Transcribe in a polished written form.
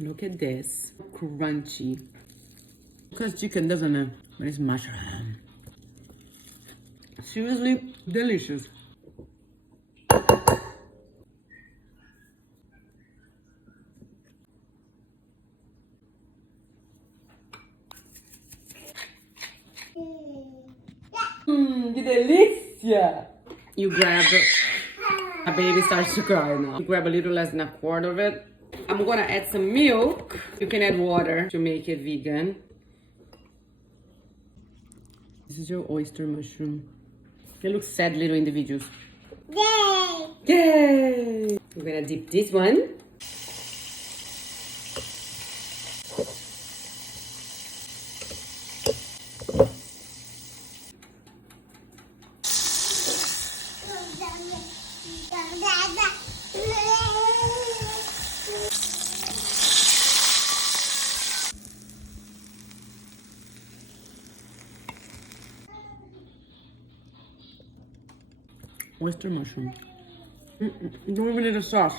Look at this. Crunchy. Looks like chicken, doesn't it? But it's mushroom. Seriously delicious. Que delícia! You grab, a baby starts to cry now. You grab a little less than a quart of it. I'm gonna add some milk. You can add water to make it vegan. This is your oyster mushroom. They look sad little individuals. Yay! Yay! We're gonna dip this one. Oyster mushroom. You don't even need a sauce.